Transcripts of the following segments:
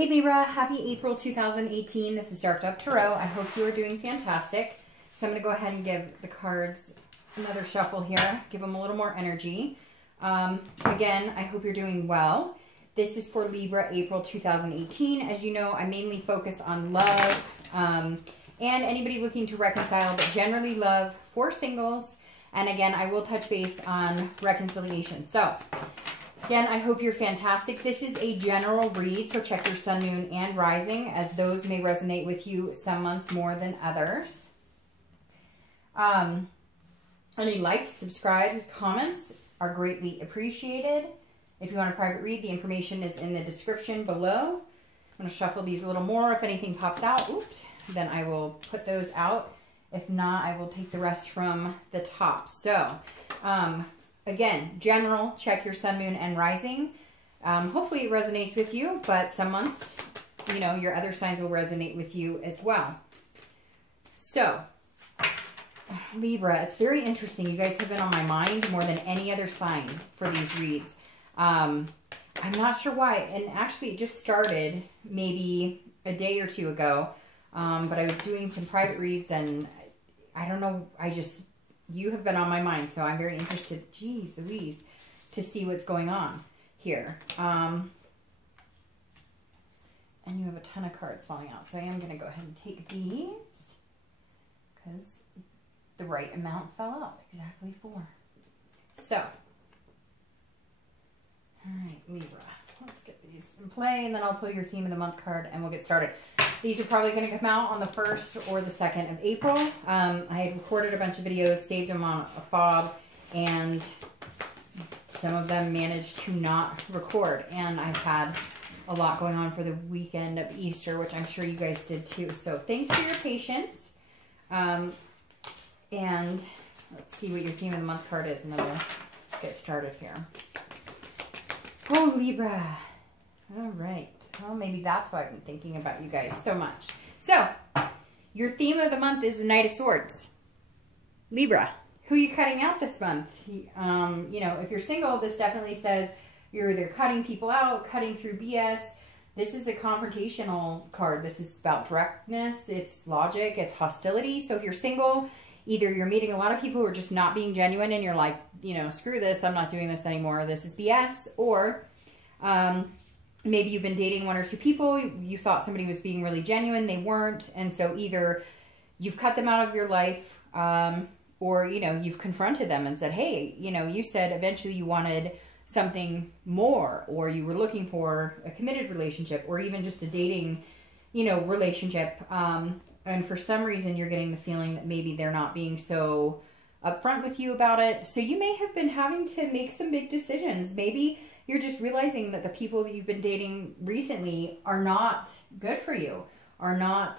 Hey Libra, happy April 2018. This is Dark Dove Tarot. I hope you are doing fantastic. So I'm going to go ahead and give the cards another shuffle here, give them a little more energy. Again, I hope you're doing well. This is for Libra, April 2018. As you know, I mainly focus on love and anybody looking to reconcile, but generally love for singles. And again, I will touch base on reconciliation. So again, I hope you're fantastic. This is a general read, so check your sun, moon, and rising, as those may resonate with you some months more than others. Any likes, subscribes, comments are greatly appreciated. If you want a private read, the information is in the description below. I'm going to shuffle these a little more. If anything pops out, oops, then I will put those out. If not, I will take the rest from the top. So, again, general, check your sun, moon, and rising. Hopefully it resonates with you, but some months, you know, your other signs will resonate with you as well. So, Libra, it's very interesting. You guys have been on my mind more than any other sign for these reads. I'm not sure why, and actually it just started maybe a day or two ago, but I was doing some private reads, and I don't know, you have been on my mind, so I'm very interested, geez Louise, to see what's going on here. And you have a ton of cards falling out, so I am going to go ahead and take these, because the right amount fell out, exactly 4. So, all right, Libra, let's get these in play, and then I'll pull your theme of the month card, and we'll get started. These are probably going to come out on the 1st or the 2nd of April. I had recorded a bunch of videos, saved them on a fob, and some of them managed to not record. And I've had a lot going on for the weekend of Easter, which I'm sure you guys did too. So thanks for your patience. And let's see what your theme of the month card is, and then we'll get started here. Oh, Libra. All right. Well, maybe that's why I've been thinking about you guys so much. So, your theme of the month is the Knight of Swords. Libra, who are you cutting out this month? You know, if you're single, this definitely says you're either cutting people out, cutting through BS. This is a confrontational card. This is about directness. It's logic. It's hostility. So if you're single, either you're meeting a lot of people who are just not being genuine and you're like, you know, screw this, I'm not doing this anymore, this is BS. Or maybe you've been dating 1 or 2 people, you thought somebody was being really genuine, they weren't, and so either you've cut them out of your life, or, you know, you've confronted them and said, hey, you know, you said eventually you wanted something more, or you were looking for a committed relationship, or even just a dating, you know, relationship, and for some reason you're getting the feeling that maybe they're not being so upfront with you about it. So you may have been having to make some big decisions. Maybe you're just realizing that the people that you've been dating recently are not good for you, are not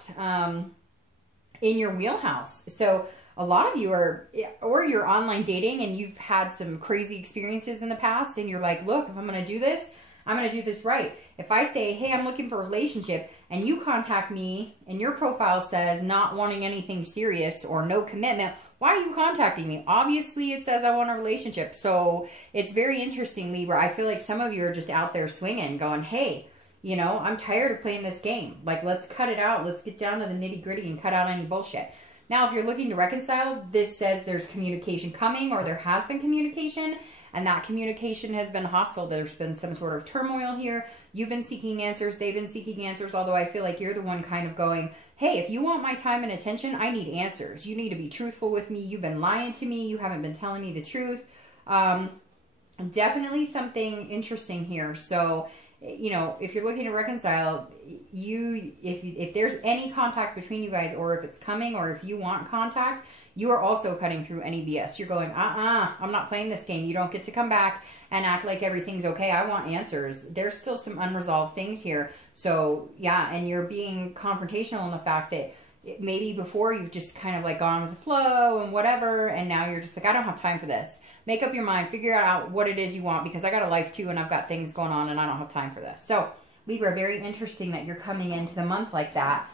in your wheelhouse. So a lot of you are, or you're online dating and you've had some crazy experiences in the past, and you're like, look, if I'm going to do this, I'm going to do this right. If I say, hey, I'm looking for a relationship, and you contact me and your profile says not wanting anything serious or no commitment, why are you contacting me? Obviously, it says I want a relationship. So it's very interesting, Libra. I feel like some of you are just out there swinging, going, hey, you know, I'm tired of playing this game. Like, let's cut it out. Let's get down to the nitty gritty and cut out any bullshit. Now, if you're looking to reconcile, this says there's communication coming, or there has been communication, and that communication has been hostile. There's been some sort of turmoil here. You've been seeking answers. They've been seeking answers, although I feel like you're the one kind of going, hey, if you want my time and attention, I need answers. You need to be truthful with me. You've been lying to me. You haven't been telling me the truth. Definitely something interesting here. So, you know, if you're looking to reconcile, if there's any contact between you guys, or if it's coming, or if you want contact, you are also cutting through any BS. You're going, I'm not playing this game. You don't get to come back and act like everything's okay. I want answers. There's still some unresolved things here. So, yeah, and you're being confrontational in the fact that maybe before you've just kind of like gone with the flow and whatever, and now you're just like, I don't have time for this. Make up your mind. Figure out what it is you want, because I got a life too, and I've got things going on, and I don't have time for this. So, Libra, very interesting that you're coming into the month like that,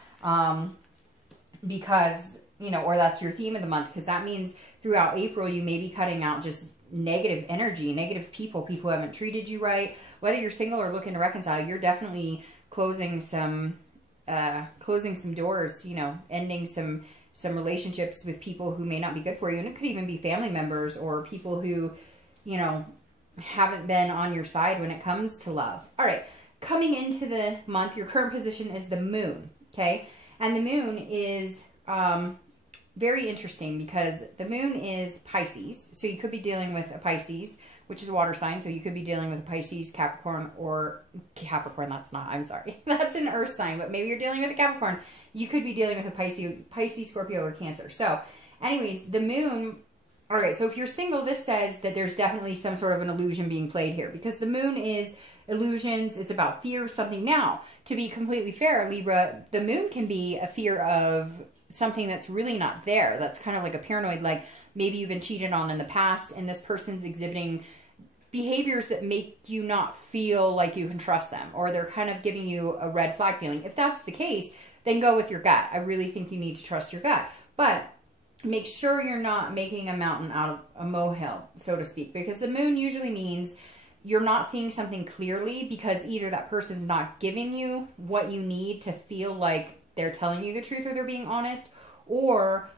because, you know, or that's your theme of the month, because that means throughout April you may be cutting out just negative energy, negative people who haven't treated you right. Whether you're single or looking to reconcile, you're definitely closing some doors, you know, ending some relationships with people who may not be good for you. And it could even be family members or people who, you know, haven't been on your side when it comes to love. All right. Coming into the month, your current position is the moon. Okay. And the moon is very interesting because the moon is Pisces. So you could be dealing with a Pisces, which is a water sign. So you could be dealing with a Pisces, Capricorn, or Capricorn. That's not, I'm sorry. That's an earth sign, but maybe you're dealing with a Capricorn. You could be dealing with a Pisces, Scorpio, or Cancer. So anyways, the moon, all right. So if you're single, this says that there's definitely some sort of an illusion being played here because the moon is illusions. It's about fear of something. Now, to be completely fair, Libra, the moon can be a fear of something that's really not there. That's kind of like a paranoid, like maybe you've been cheated on in the past and this person's exhibiting behaviors that make you not feel like you can trust them, or they're kind of giving you a red flag feeling. If that's the case, then go with your gut. I really think you need to trust your gut, but make sure you're not making a mountain out of a molehill, so to speak, because the moon usually means you're not seeing something clearly because either that person's not giving you what you need to feel like they're telling you the truth or they're being honest, or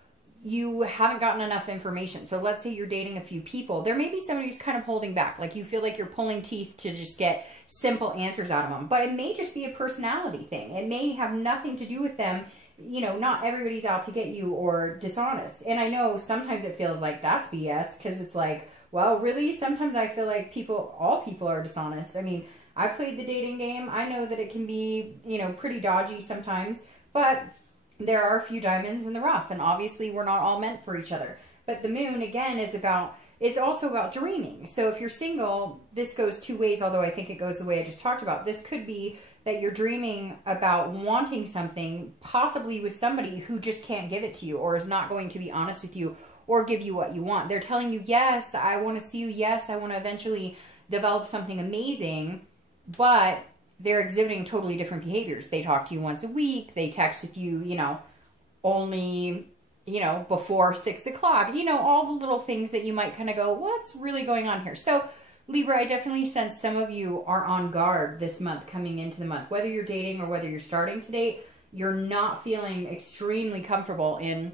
you haven't gotten enough information. So let's say you're dating a few people. There may be somebody who's kind of holding back. Like you feel like you're pulling teeth to just get simple answers out of them. But it may just be a personality thing. It may have nothing to do with them. You know, not everybody's out to get you or dishonest. And I know sometimes it feels like that's BS because it's like, well, really? Sometimes I feel like all people are dishonest. I mean, I've played the dating game. I know that it can be, you know, pretty dodgy sometimes. But there are a few diamonds in the rough, and obviously we're not all meant for each other. But the moon, again, it's also about dreaming. So if you're single, this goes two ways, although I think it goes the way I just talked about. This could be that you're dreaming about wanting something, possibly with somebody who just can't give it to you or is not going to be honest with you or give you what you want. They're telling you, yes, I want to see you. Yes, I want to eventually develop something amazing, but they're exhibiting totally different behaviors. They talk to you once a week. They text with you, you know, only, you know, before 6 o'clock. You know, all the little things that you might kind of go, what's really going on here? So, Libra, I definitely sense some of you are on guard this month coming into the month. Whether you're dating or whether you're starting to date, you're not feeling extremely comfortable in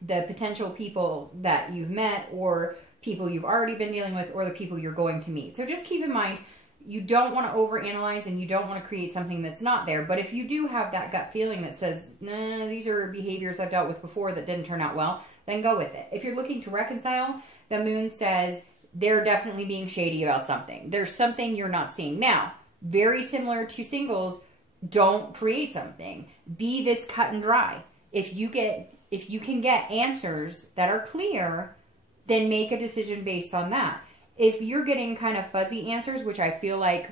the potential people that you've met or people you've already been dealing with or the people you're going to meet. So just keep in mind, you don't want to overanalyze and you don't want to create something that's not there. But if you do have that gut feeling that says, nah, these are behaviors I've dealt with before that didn't turn out well, then go with it. If you're looking to reconcile, the moon says they're definitely being shady about something. There's something you're not seeing. Now, very similar to singles, don't create something. Be this cut and dry. If you can get answers that are clear, then make a decision based on that. If you're getting kind of fuzzy answers, which I feel like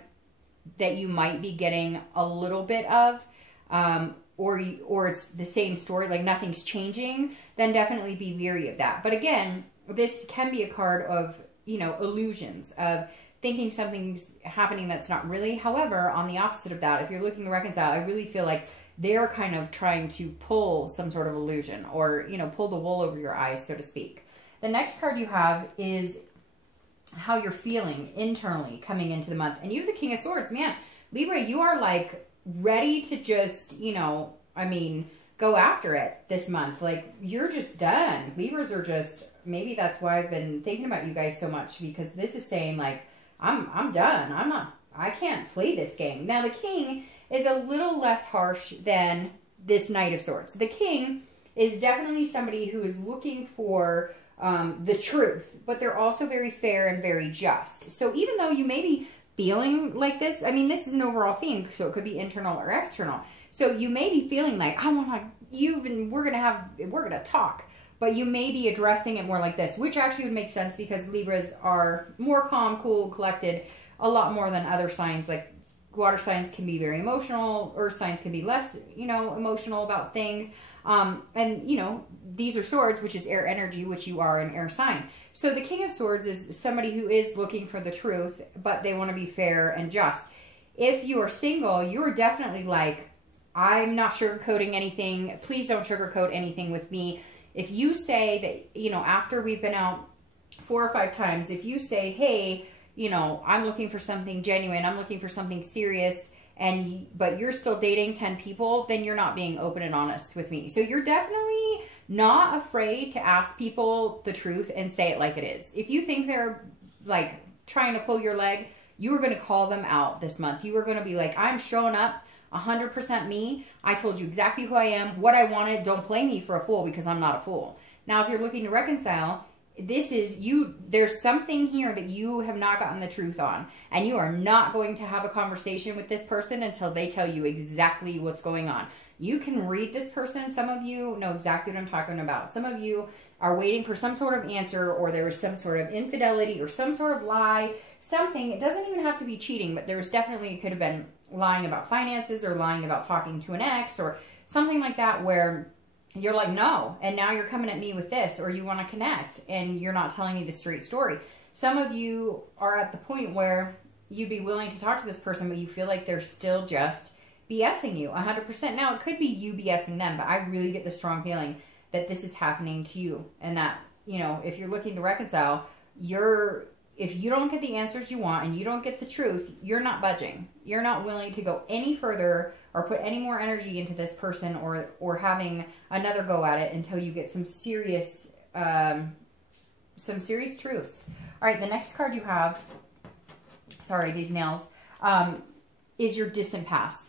that you might be getting a little bit of, or it's the same story, like nothing's changing, then definitely be leery of that. But again, this can be a card of, you know, illusions, of thinking something's happening that's not really. However, on the opposite of that, if you're looking to reconcile, I really feel like they're kind of trying to pull some sort of illusion or, you know, pull the wool over your eyes, so to speak. The next card you have is how you're feeling internally coming into the month. And you have the King of Swords. Man, Libra, you are like ready to just, you know, I mean, go after it this month. Like, you're just done. Libras are just, maybe that's why I've been thinking about you guys so much, because this is saying like, I'm done. I can't play this game. Now the King is a little less harsh than this Knight of Swords. The King is definitely somebody who is looking for the truth, but they're also very fair and very just. So even though you may be feeling like this, I mean, this is an overall theme, so it could be internal or external. So you may be feeling like, I want you, and we're gonna talk, but you may be addressing it more like this, which actually would make sense because Libras are more calm, cool, collected, a lot more than other signs. Like water signs can be very emotional, earth signs can be less, you know, emotional about things. And, you know, these are swords, which is air energy, which you are an air sign. So the King of Swords is somebody who is looking for the truth, but they want to be fair and just. If you are single, you're definitely like, I'm not sugarcoating anything. Please don't sugarcoat anything with me. If you say that, you know, after we've been out 4 or 5 times, if you say, hey, you know, I'm looking for something genuine, I'm looking for something serious, but you're still dating 10 people, then you're not being open and honest with me. So you're definitely not afraid to ask people the truth and say it like it is. If you think they're like trying to pull your leg, you are going to call them out this month. You are going to be like, I'm showing up 100% me. I told you exactly who I am, what I wanted. Don't play me for a fool, because I'm not a fool. Now, if you're looking to reconcile, this is you. There's something here that you have not gotten the truth on, and you are not going to have a conversation with this person until they tell you exactly what's going on. You can read this person. Some of you know exactly what I'm talking about. Some of you are waiting for some sort of answer, or there was some sort of infidelity or some sort of lie, something. It doesn't even have to be cheating, but there's definitely, it could have been lying about finances or lying about talking to an ex or something like that, where you're like, no, and now you're coming at me with this, or you want to connect and you're not telling me the straight story. Some of you are at the point where you'd be willing to talk to this person, but you feel like they're still just BSing you 100%. Now, it could be you BSing them, but I really get the strong feeling that this is happening to you, and that, you know, if you're looking to reconcile, if you don't get the answers you want and you don't get the truth, you're not budging. You're not willing to go any further or put any more energy into this person, or having another go at it until you get some serious truths. All right, the next card you have, sorry, these nails, is your distant past.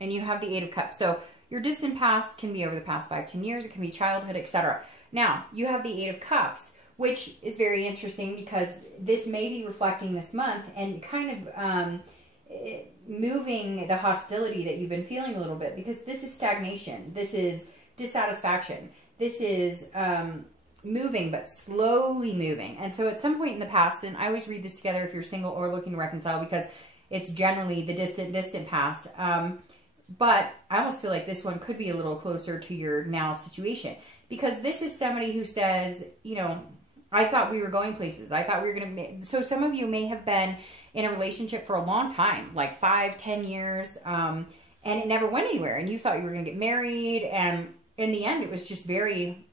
And you have the Eight of Cups. So your distant past can be over the past 5-10 years. It can be childhood, etc. Now, you have the Eight of Cups, which is very interesting because this may be reflecting this month and kind of moving the hostility that you've been feeling a little bit, because this is stagnation. This is dissatisfaction. This is moving, but slowly moving. And so at some point in the past, and I always read this together if you're single or looking to reconcile, because it's generally the distant past. But I almost feel like this one could be a little closer to your now situation, because this is somebody who says, you know, I thought we were going places. I thought we were going to. So some of you may have been in a relationship for a long time, like 5-10 years, and it never went anywhere. And you thought you were going to get married, and in the end, it was just very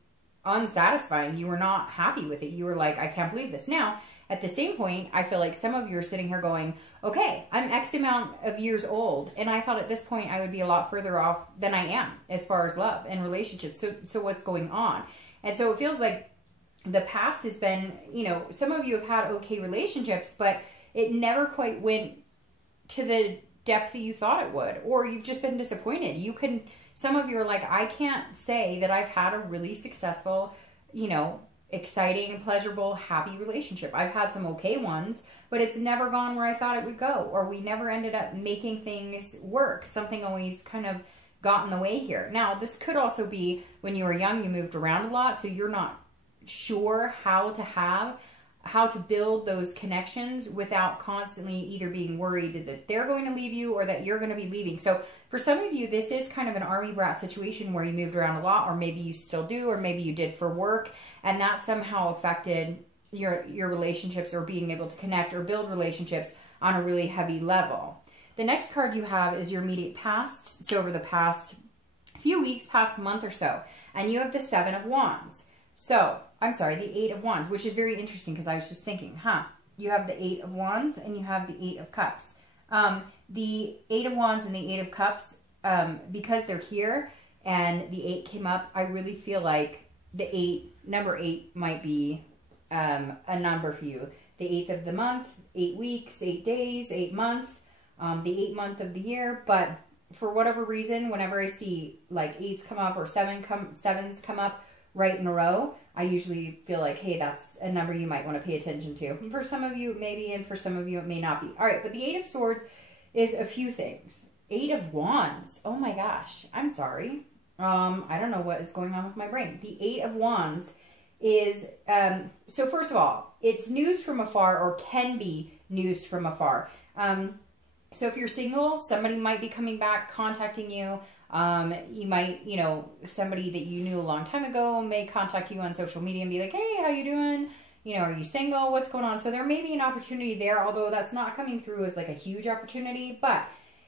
unsatisfying. You were not happy with it. You were like, I can't believe this. Now, at the same point, I feel like some of you are sitting here going, okay, I'm X amount of years old, and I thought at this point I would be a lot further off than I am as far as love and relationships. So what's going on? And so it feels like the past has been, you know, some of you have had okay relationships, but it never quite went to the depth that you thought it would, or you've just been disappointed. Some of you are like, I can't say that I've had a really successful, you know, exciting, pleasurable, happy relationship. I've had some okay ones, but it's never gone where I thought it would go, or we never ended up making things work. Something always kind of got in the way here. Now, this could also be when you were young, you moved around a lot, so you're not sure how to build those connections without constantly either being worried that they're going to leave you or that you're going to be leaving. So for some of you, this is kind of an army brat situation where you moved around a lot, or maybe you still do, or maybe you did for work, and that somehow affected your relationships, or being able to connect or build relationships on a really heavy level. The next card you have is your immediate past. So over the past few weeks, past month or so, and you have the Seven of Wands. So, I'm sorry, the Eight of Wands, which is very interesting because I was just thinking, you have the Eight of Wands and you have the Eight of Cups. The Eight of Wands and the Eight of Cups, because they're here and the 8 came up, I really feel like the number 8 might be a number for you. The 8th of the month, 8 weeks, 8 days, 8 months, the 8th month of the year. But for whatever reason, whenever I see like 8s come up or 7s come up right in a row, I usually feel like, hey, that's a number you might want to pay attention to. And for some of you, maybe, and for some of you, it may not be. All right, but the 8 of Swords is a few things. 8 of Wands. Oh my gosh, I'm sorry. I don't know what is going on with my brain. The 8 of Wands is, so first of all, it's news from afar, or can be news from afar. So if you're single, somebody might be coming back, contacting you. You might, you know, somebody that you knew a long time ago may contact you on social media and be like, hey, how you doing? You know, are you single? What's going on? So there may be an opportunity there, although that's not coming through as like a huge opportunity. But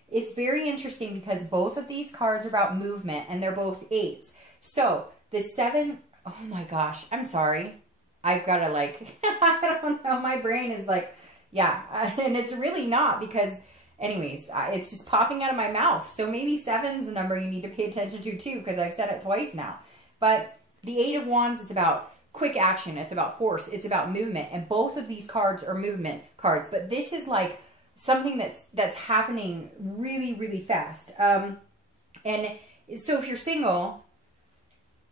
it's very interesting because both of these cards are about movement, and they're both 8s. So the 7, oh my gosh, I'm sorry. I've got to like, I don't know, my brain is like, yeah. And it's really not, because anyways, it's just popping out of my mouth. So maybe 7's the number you need to pay attention to too, because I've said it twice now. But the 8 of Wands is about quick action. It's about force. It's about movement. And both of these cards are movement cards. But this is like something that's happening really, really fast. And so if you're single,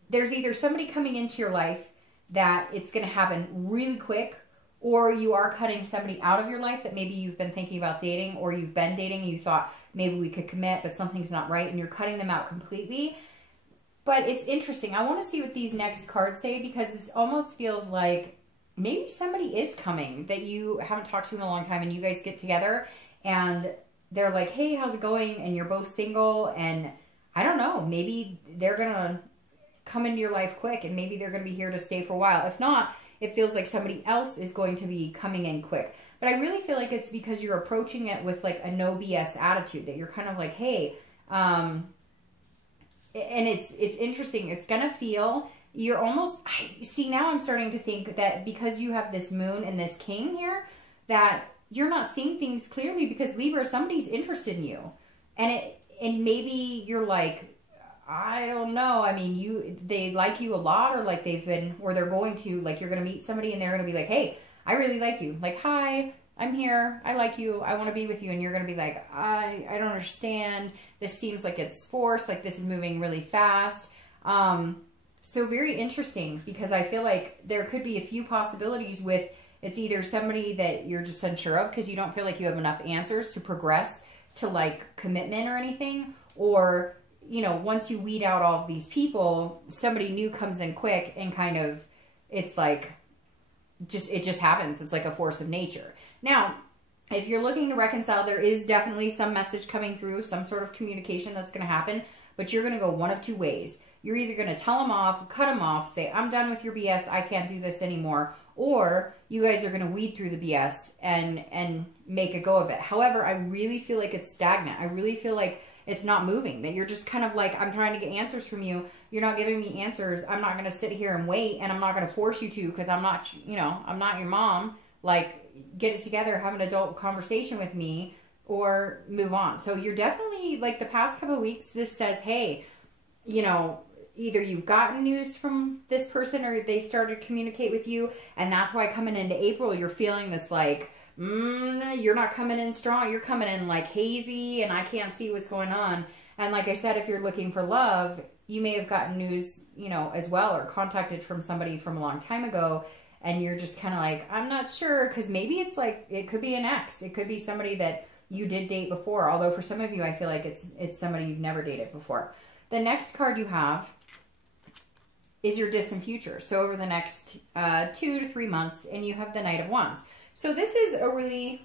there's either somebody coming into your life that it's going to happen really quick, or you are cutting somebody out of your life that maybe you've been thinking about dating, or you've been dating and you thought maybe we could commit, but something's not right, and you're cutting them out completely. But it's interesting. I want to see what these next cards say, because this almost feels like maybe somebody is coming that you haven't talked to in a long time, and you guys get together and they're like, hey, how's it going? And you're both single, and I don't know, maybe they're going to come into your life quick, and maybe they're going to be here to stay for a while. If not, it feels like somebody else is going to be coming in quick. But I really feel like it's because you're approaching it with like a no BS attitude, that you're kind of like, hey, and it's interesting. It's going to feel, you're almost, see, now I'm starting to think that because you have this moon and this king here, that you're not seeing things clearly, because Libra, somebody's interested in you. And maybe you're like, I don't know. I mean, they like you a lot, or like they're going to, like, you're going to meet somebody and they're going to be like, hey, I really like you. Like, hi, I'm here. I like you. I want to be with you. And you're going to be like, I don't understand. This seems like it's forced. Like, this is moving really fast. So very interesting, because I feel like there could be a few possibilities with, it's either somebody that you're just unsure of because you don't feel like you have enough answers to progress to like commitment or anything, or, you know, once you weed out all of these people, somebody new comes in quick and kind of, it's like, it just happens. It's like a force of nature. Now, if you're looking to reconcile, there is definitely some message coming through, some sort of communication that's going to happen, but you're going to go one of two ways. You're either going to tell them off, cut them off, say, I'm done with your BS, I can't do this anymore, or you guys are going to weed through the BS and make a go of it. However, I really feel like it's stagnant. I really feel like it's not moving, that you're just kind of like, I'm trying to get answers from you. You're not giving me answers. I'm not going to sit here and wait, and I'm not going to force you to, because I'm not, you know, I'm not your mom. Like, get it together, have an adult conversation with me, or move on. So you're definitely, like, the past couple of weeks, this says, hey, you know, either you've gotten news from this person or they started to communicate with you, and that's why coming into April, you're feeling this like, you're not coming in strong. You're coming in like hazy, and I can't see what's going on. And like I said, if you're looking for love, you may have gotten news, you know, as well, or contacted from somebody from a long time ago, and you're just kind of like, I'm not sure, because maybe it's like, it could be an ex. It could be somebody that you did date before, although for some of you, I feel like it's somebody you've never dated before. The next card you have is your distant future. So over the next 2 to 3 months, and you have the Knight of Wands. So this is a really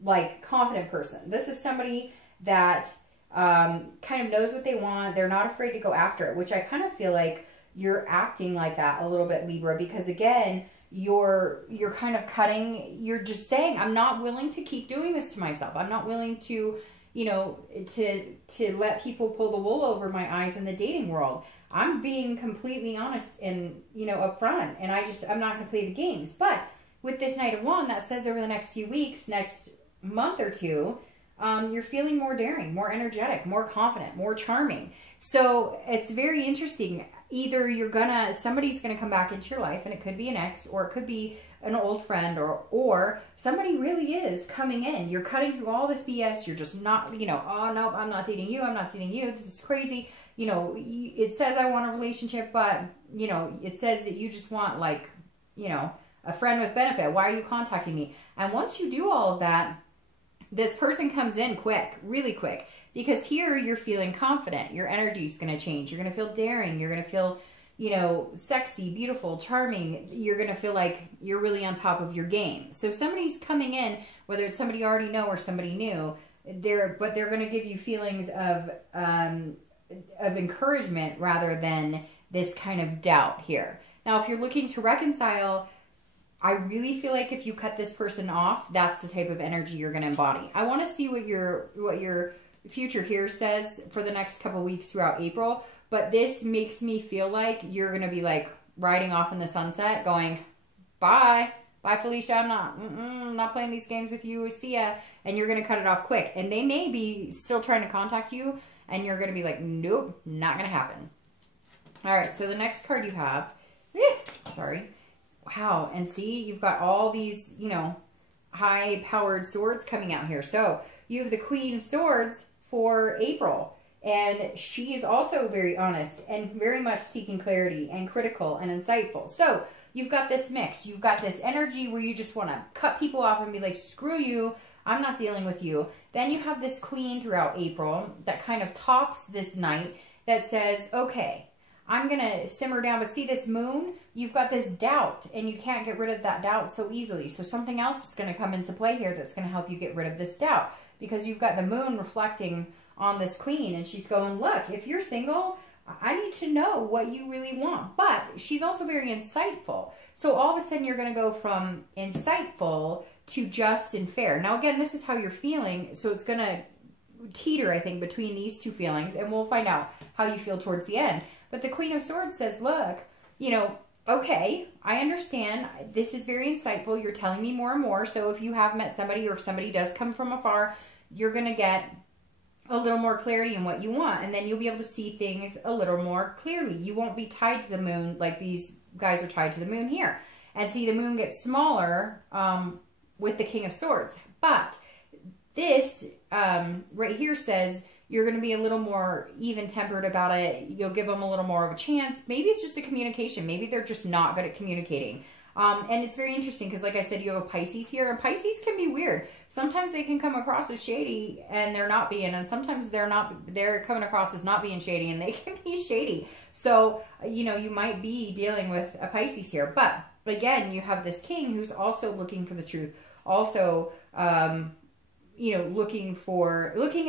like confident person. This is somebody that kind of knows what they want. They're not afraid to go after it, which I kind of feel like you're acting like that a little bit, Libra, because again, you're kind of cutting, you're just saying, I'm not willing to keep doing this to myself. I'm not willing to, you know, to let people pull the wool over my eyes in the dating world. I'm being completely honest and, you know, upfront, and I'm not going to play the games. But with this Knight of Wands, that says over the next few weeks, next month or two, you're feeling more daring, more energetic, more confident, more charming. So it's very interesting. Either somebody's gonna come back into your life, and it could be an ex, or it could be an old friend, or somebody really is coming in. You're cutting through all this BS. You're just not, you know, oh, no, I'm not dating you. I'm not dating you. This is crazy. You know, it says I want a relationship, but, you know, it says that you just want, like, you know, a friend with benefit. Why are you contacting me? And once you do all of that, this person comes in quick, really quick, because here you're feeling confident. Your energy is going to change. You're going to feel daring. You're going to feel, you know, sexy, beautiful, charming. You're going to feel like you're really on top of your game. So somebody's coming in, whether it's somebody you already know or somebody new, they're going to give you feelings of encouragement rather than this kind of doubt here. Now, if you're looking to reconcile, I really feel like if you cut this person off, that's the type of energy you're going to embody. I want to see what your future here says for the next couple of weeks throughout April, but this makes me feel like you're going to be like riding off in the sunset going, bye, Bye, Felicia. I'm not playing these games with you. See ya. And you're going to cut it off quick. And they may be still trying to contact you, and you're going to be like, nope, not going to happen. All right, so the next card you have, sorry. Wow, and see, you've got all these, you know, high-powered swords coming out here. So you have the Queen of Swords for April, and she is also very honest and very much seeking clarity and critical and insightful. So you've got this mix. You've got this energy where you just want to cut people off and be like, screw you, I'm not dealing with you. Then you have this Queen throughout April that kind of tops this night that says, okay, I'm going to simmer down. But see this moon? You've got this doubt, and you can't get rid of that doubt so easily. So something else is going to come into play here that's going to help you get rid of this doubt, because you've got the moon reflecting on this Queen, and she's going, look, if you're single, I need to know what you really want. But she's also very insightful. So all of a sudden you're going to go from insightful to just and fair. Now, again, this is how you're feeling. So it's going to teeter, I think, between these two feelings, and we'll find out how you feel towards the end. But the Queen of Swords says, look, you know, okay, I understand. This is very insightful. You're telling me more and more. So if you have met somebody, or if somebody does come from afar, you're going to get a little more clarity in what you want. And then you'll be able to see things a little more clearly. You won't be tied to the moon like these guys are tied to the moon here. And see, the moon gets smaller with the King of Swords. But this right here says you're going to be a little more even-tempered about it. You'll give them a little more of a chance. Maybe it's just a communication. Maybe they're just not good at communicating. And it's very interesting because, like I said, you have a Pisces here. And Pisces can be weird. Sometimes they can come across as shady and they're not being. And sometimes they're coming across as not being shady and they can be shady. So, you know, you might be dealing with a Pisces here. But, again, you have this King who's also looking for the truth. Also, you know, looking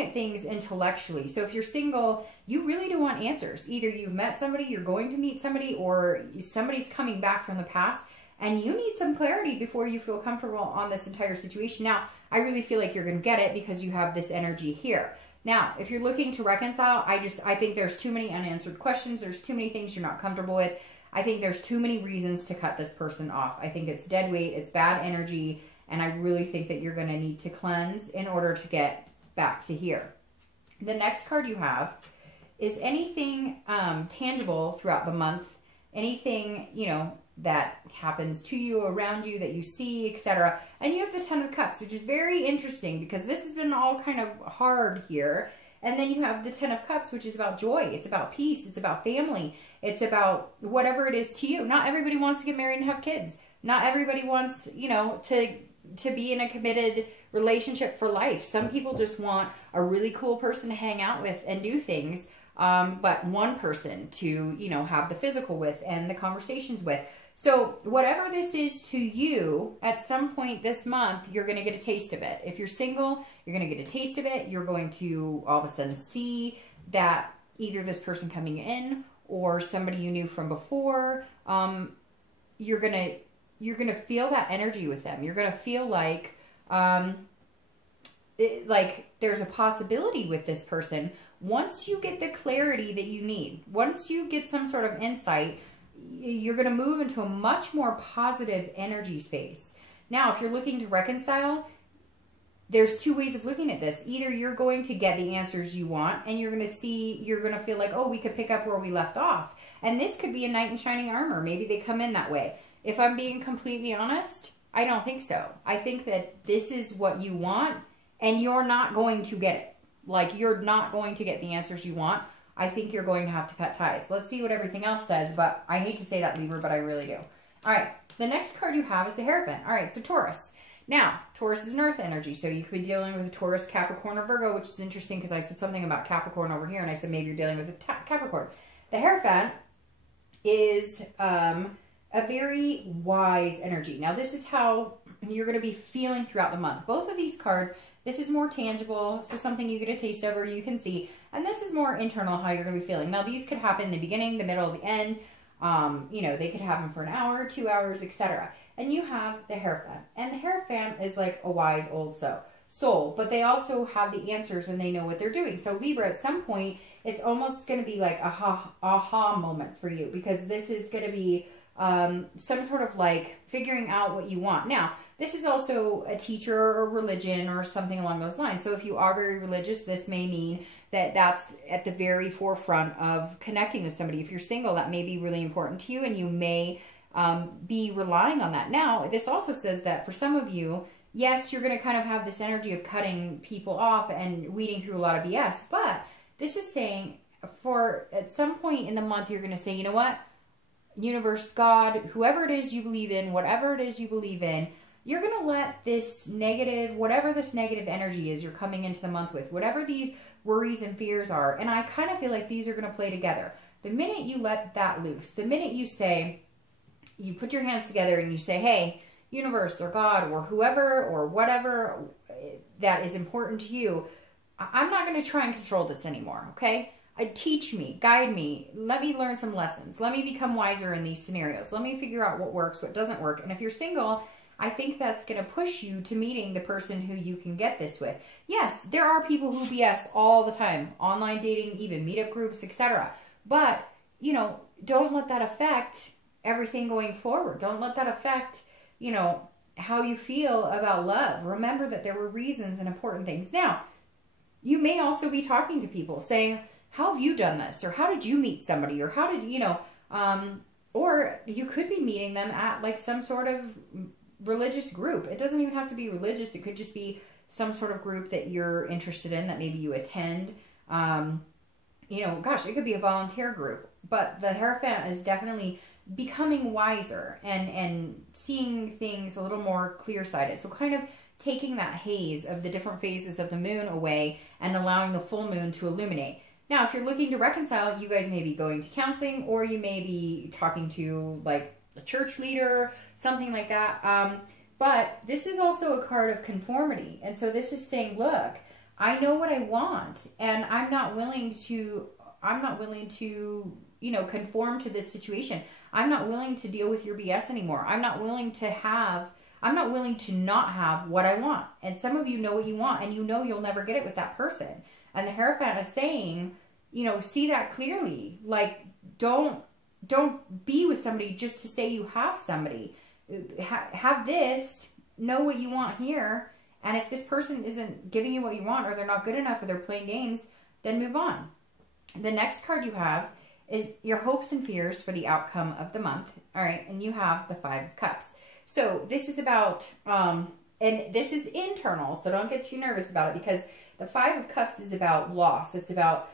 at things intellectually. So if you're single, you really do want answers. Either you've met somebody, you're going to meet somebody, or somebody's coming back from the past, and you need some clarity before you feel comfortable on this entire situation. Now, I really feel like you're going to get it because you have this energy here. Now, if you're looking to reconcile, I think there's too many unanswered questions. There's too many things you're not comfortable with. I think there's too many reasons to cut this person off. I think it's dead weight. It's bad energy. And I really think that you're going to need to cleanse in order to get back to here. The next card you have is anything tangible throughout the month. Anything, you know, that happens to you, around you, that you see, etc. And you have the Ten of Cups, which is very interesting because this has been all kind of hard here. And then you have the Ten of Cups, which is about joy. It's about peace. It's about family. It's about whatever it is to you. Not everybody wants to get married and have kids. Not everybody wants, you know, to be in a committed relationship for life. Some people just want a really cool person to hang out with and do things, but one person to, you know, have the physical with and the conversations with. So whatever this is to you, at some point this month, you're going to get a taste of it. If you're single, you're going to get a taste of it. You're going to all of a sudden see that either this person coming in or somebody you knew from before, you're going to feel that energy with them. You're going to feel like there's a possibility with this person. Once you get the clarity that you need, once you get some sort of insight, you're going to move into a much more positive energy space. Now, if you're looking to reconcile, there's two ways of looking at this. Either you're going to get the answers you want and you're going to feel like, oh, we could pick up where we left off. And this could be a knight in shining armor. Maybe they come in that way. If I'm being completely honest, I don't think so. I think that this is what you want and you're not going to get it. Like, you're not going to get the answers you want. I think you're going to have to cut ties. Let's see what everything else says, but I hate to say that, Libra, but I really do. All right, the next card you have is the Hierophant. All right, so Taurus. Now, Taurus is an earth energy, so you could be dealing with a Taurus, Capricorn, or Virgo, which is interesting because I said something about Capricorn over here, and I said maybe you're dealing with a Capricorn. The Hierophant is a very wise energy. Now, this is how you're going to be feeling throughout the month. Both of these cards, this is more tangible, so something you get a taste of or you can see. And this is more internal, how you're going to be feeling. Now, these could happen in the beginning, the middle, the end. You know, they could happen for an hour, 2 hours, etc. And you have the Hierophant. And the Hierophant is like a wise old soul. But they also have the answers and they know what they're doing. So Libra, at some point, it's almost going to be like a aha moment for you. Because this is going to be some sort of like figuring out what you want. Now, this is also a teacher or religion or something along those lines. So if you are very religious, this may mean that that's at the very forefront of connecting with somebody. If you're single, that may be really important to you, and you may be relying on that. Now, this also says that for some of you, yes, you're going to kind of have this energy of cutting people off and weeding through a lot of BS, but this is saying for at some point in the month, you're going to say, you know what? Universe, God, whoever it is you believe in, whatever it is you believe in, you're going to let this negative, whatever this negative energy is you're coming into the month with, whatever these worries and fears are, and I kind of feel like these are going to play together. The minute you let that loose, the minute you say, you put your hands together and you say, hey, universe or God or whoever or whatever that is important to you, I'm not going to try and control this anymore, okay? Teach me, guide me, let me learn some lessons, let me become wiser in these scenarios, let me figure out what works, what doesn't work. And if you're single, I think that's going to push you to meeting the person who you can get this with. Yes, there are people who BS all the time, online dating, even meetup groups, etc. But, you know, don't let that affect everything going forward. Don't let that affect, you know, how you feel about love. Remember that there were reasons and important things. Now, you may also be talking to people saying, how have you done this? Or how did you meet somebody? Or how did, you know, or you could be meeting them at like some sort of religious group. It doesn't even have to be religious. It could just be some sort of group that you're interested in, that maybe you attend. You know, gosh, it could be a volunteer group. But the Hierophant is definitely becoming wiser and seeing things a little more clear-sighted. So kind of taking that haze of the different phases of the moon away and allowing the full moon to illuminate. Now, if you're looking to reconcile, you guys may be going to counseling, or you may be talking to like a church leader, something like that. But this is also a card of conformity. And so this is saying, look, I know what I want, and I'm not willing to, you know, conform to this situation. I'm not willing to deal with your BS anymore. I'm not willing to not have what I want. And some of you know what you want, and you know you'll never get it with that person. And the Hierophant is saying, you know, see that clearly. Like, don't be with somebody just to say you have somebody. Have this, know what you want here. And if this person isn't giving you what you want, or they're not good enough, or they're playing games, then move on. The next card you have is your hopes and fears for the outcome of the month. All right. And you have the 5 of Cups. So this is about, and this is internal, so don't get too nervous about it, because the 5 of Cups is about loss. It's about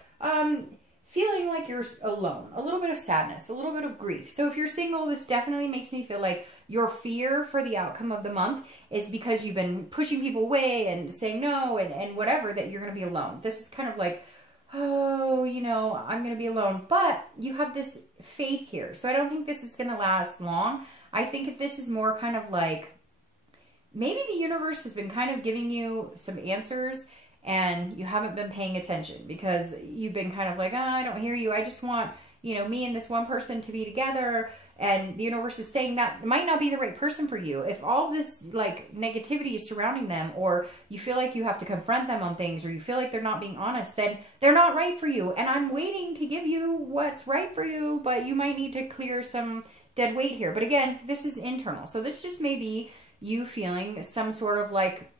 feeling like you're alone, a little bit of sadness, a little bit of grief. So if you're single, this definitely makes me feel like your fear for the outcome of the month is because you've been pushing people away and saying no and whatever, that you're going to be alone. This is kind of like, oh, you know, I'm going to be alone. But you have this faith here. So I don't think this is going to last long. I think this is more kind of like, maybe the universe has been kind of giving you some answers and you haven't been paying attention because you've been kind of like, oh, I don't hear you. I just want, you know, me and this one person to be together. And the universe is saying that might not be the right person for you. If all this like negativity is surrounding them, or you feel like you have to confront them on things, or you feel like they're not being honest, then they're not right for you. And I'm waiting to give you what's right for you, but you might need to clear some dead weight here. But again, this is internal. So this just may be you feeling some sort of like,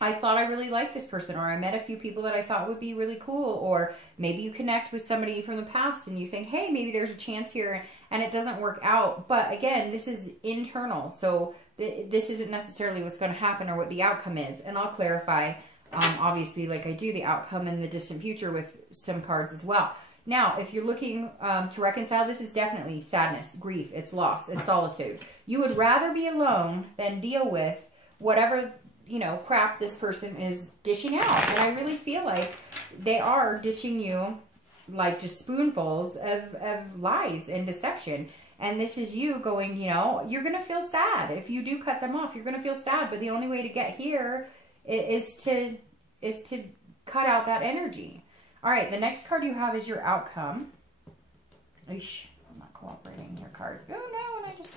I thought I really liked this person, or I met a few people that I thought would be really cool, or maybe you connect with somebody from the past and you think, hey, maybe there's a chance here, and it doesn't work out. But again, this is internal, so this isn't necessarily what's going to happen or what the outcome is. And I'll clarify, obviously, like I do, the outcome in the distant future with some cards as well. Now, if you're looking to reconcile, this is definitely sadness, grief, it's loss, it's solitude. You would rather be alone than deal with whatever, you know, crap this person is dishing out. And I really feel like they are dishing you like just spoonfuls of lies and deception. And this is you going, you know, you're going to feel sad. If you do cut them off, you're going to feel sad. But the only way to get here is to cut out that energy. All right, the next card you have is your outcome. Eesh, I'm not cooperating your card. Oh no, and I just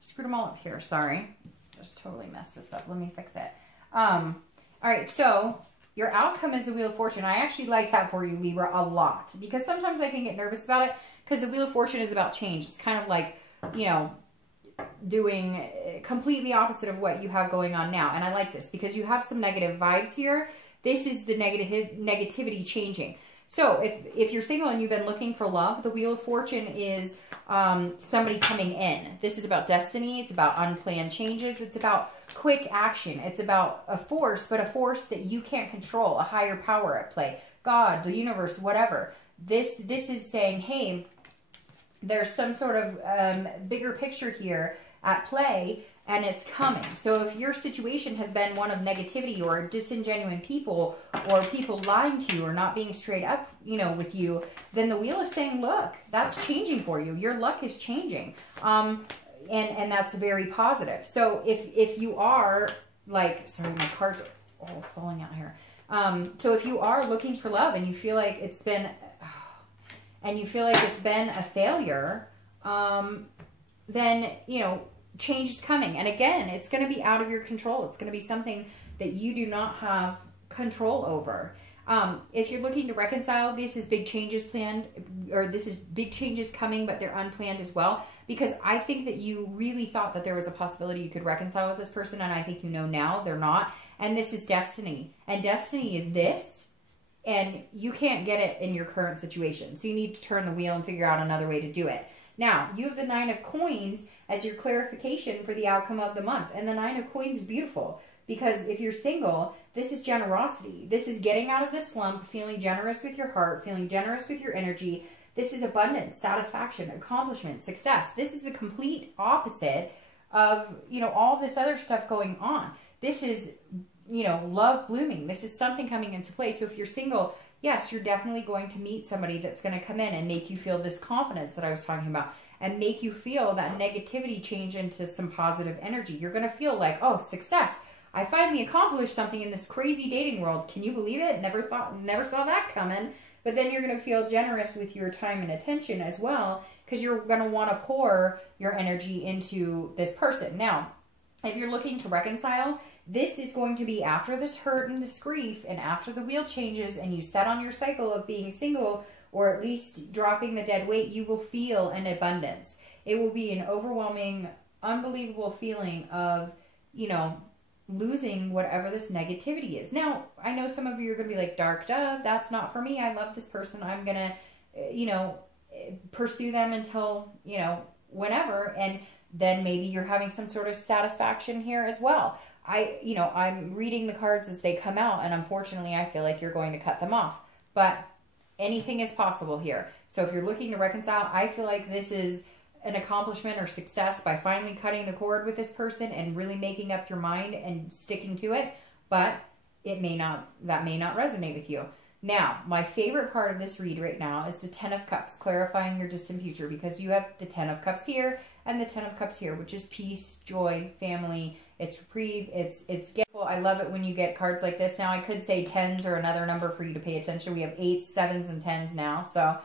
screwed them all up here. Sorry. Just totally messed this up. Let me fix it. All right, so your outcome is the Wheel of Fortune. I actually like that for you, Libra, a lot, because sometimes I can get nervous about it because the Wheel of Fortune is about change. It's kind of like, you know, doing completely opposite of what you have going on now. And I like this because you have some negative vibes here. This is the negativity changing. So if you're single and you've been looking for love, the Wheel of Fortune is somebody coming in. This is about destiny. It's about unplanned changes. It's about quick action. It's about a force, but a force that you can't control, a higher power at play. God, the universe, whatever. This is saying, hey, there's some sort of bigger picture here at play, and it's coming. So if your situation has been one of negativity or disingenuine people or people lying to you or not being straight up, you know, with you, then the wheel is saying, look, that's changing for you. Your luck is changing. And that's very positive. So if you are like, sorry, my cards are all falling out here. So if you are looking for love and you feel like it's been, a failure, then, you know, change is coming. And again, it's going to be out of your control. It's going to be something that you do not have control over. If you're looking to reconcile, this is big changes planned, or this is big changes coming, but they're unplanned as well. Because I think that you really thought that there was a possibility you could reconcile with this person, and I think you know now they're not. And this is destiny. And destiny is this, and you can't get it in your current situation. So you need to turn the wheel and figure out another way to do it. Now, you have the 9 of Coins as your clarification for the outcome of the month. And the 9 of Coins is beautiful because if you're single, this is generosity. This is getting out of the slump, feeling generous with your heart, feeling generous with your energy. This is abundance, satisfaction, accomplishment, success. This is the complete opposite of, you know, all this other stuff going on. This is, you know, love blooming. This is something coming into play. So if you're single, yes, you're definitely going to meet somebody that's going to come in and make you feel this confidence that I was talking about and make you feel that negativity change into some positive energy. You're going to feel like, oh, success. I finally accomplished something in this crazy dating world. Can you believe it? Never saw that coming. But then you're going to feel generous with your time and attention as well because you're going to want to pour your energy into this person. Now, if you're looking to reconcile, this is going to be after this hurt and this grief and after the wheel changes and you set on your cycle of being single or at least dropping the dead weight, you will feel an abundance. It will be an overwhelming, unbelievable feeling of, you know, losing whatever this negativity is. Now, I know some of you are going to be like, Dark Dove, that's not for me. I love this person. I'm going to, you know, pursue them until, you know, whenever. And then maybe you're having some sort of satisfaction here as well. I'm reading the cards as they come out, and unfortunately, I feel like you're going to cut them off. But anything is possible here. So if you're looking to reconcile, I feel like this is an accomplishment or success by finally cutting the cord with this person and really making up your mind and sticking to it. But that may not resonate with you. Now, my favorite part of this read right now is the 10 of Cups, clarifying your distant future, because you have the 10 of Cups here and the 10 of Cups here, which is peace, joy, family. It's reprieve. It's grateful. I love it when you get cards like this. Now, I could say 10s or another number for you to pay attention. We have 8s, 7s, and 10s now. So,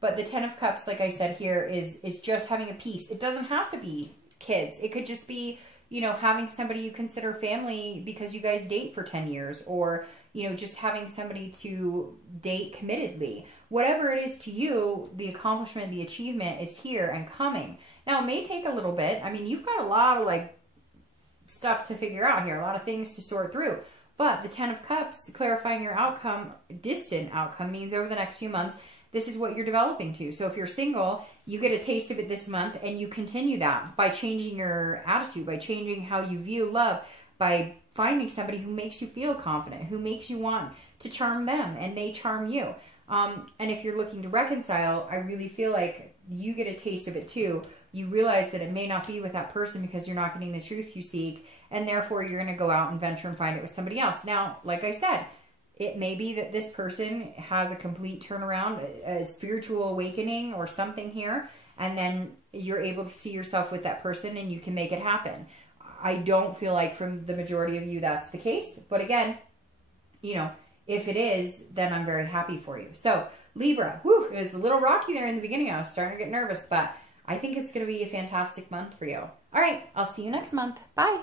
but the 10 of Cups, like I said here, is just having a peace. It doesn't have to be kids. It could just be, you know, having somebody you consider family because you guys date for 10 years, or, you know, just having somebody to date committedly. Whatever it is to you, the accomplishment, the achievement is here and coming. Now, it may take a little bit. I mean, you've got a lot of, like, stuff to figure out here, a lot of things to sort through. But the 10 of Cups, clarifying your outcome, distant outcome, means over the next few months, this is what you're developing to. So if you're single, you get a taste of it this month, and you continue that by changing your attitude, by changing how you view love, by finding somebody who makes you feel confident, who makes you want to charm them, and they charm you. And if you're looking to reconcile, I really feel like you get a taste of it too. You realize that it may not be with that person because you're not getting the truth you seek, and therefore you're going to go out and venture and find it with somebody else. Now, like I said, it may be that this person has a complete turnaround, a spiritual awakening or something here, and then you're able to see yourself with that person and you can make it happen. I don't feel like from the majority of you that's the case, but again, you know, if it is, then I'm very happy for you. So Libra, it was a little rocky there in the beginning. I was starting to get nervous, but I think it's going to be a fantastic month for you. All right, I'll see you next month. Bye.